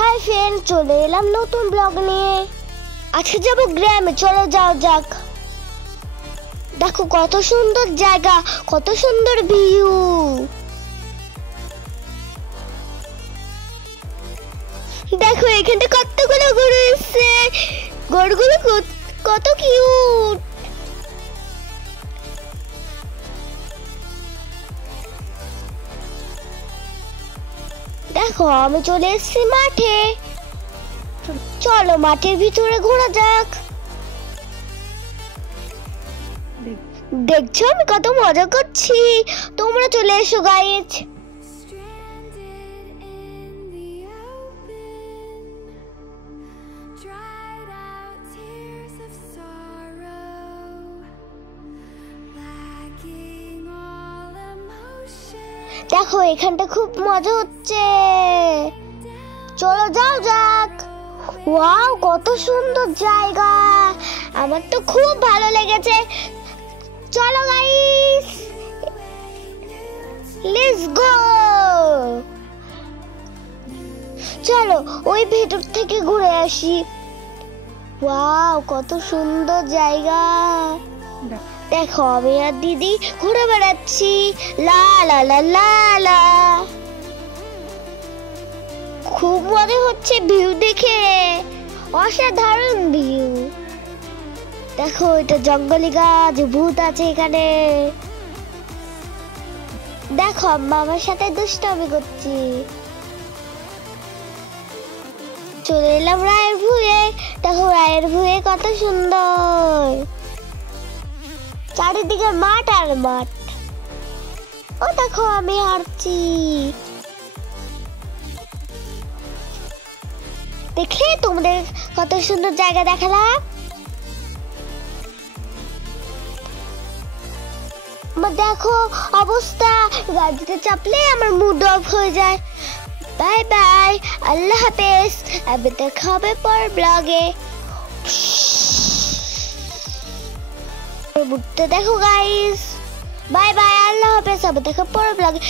Hi friend, চলে এলাম নতুন ব্লগ নিয়ে। আজকে যাবো গ্রামে, চলো যাও যাক। দেখো কত সুন্দর জায়গা, কত সুন্দর ভিউ। দেখো এখানে কতগুলো গরু এসছে, গরুগুলো কত কিউট। দেখো আমি চলে এসেছি মাঠে, চলো মাঠের ভিতরে ঘোরা যাক। দেখছো আমি কত মজা করছি, তোমরা চলে এসো গাইস। দেখো এখানটা খুব মজা হচ্ছে, চলো যাও যাক। ওয়াও কত সুন্দর জায়গা, আমার তো খুব ভালো লেগেছে। চলো গাইস, লেটস গো। চলো ওই ভেতর থেকে ঘুরে আসি। ওয়াও কত সুন্দর জায়গা। দেখো আমি আর দিদি ঘুরে বেড়াচ্ছি, লা লা লা লা লা। খুব মজা হচ্ছে ভিউ দেখে, অসাধারণ ভিউ। দেখো এটা জঙ্গলি গাছ, ভূত আছে এখানে। দেখো আম্মা আমার সাথে দুষ্টামি করছি। চলে এলাম রায়ের ভুঁয়ে। দেখো রায়ের ভুঁয়ে কত সুন্দর, চারিদিকে মাঠ আর মাঠ। ও দেখো আমি হাঁটছি, দেখলে তোমাদের কত সুন্দর জায়গা দেখালাম। দেখো অবস্থা, গাড়িতে চাপলে আমার মুড অফ হয়ে যায়। বাই বাই, আল্লাহ হাফেজ। আবার দেখা হবে পর ব্লগে। মুডটা দেখো গাইস। বাই বাই, আল্লাহ হাফেজ। আবার দেখা পর ব্লগে।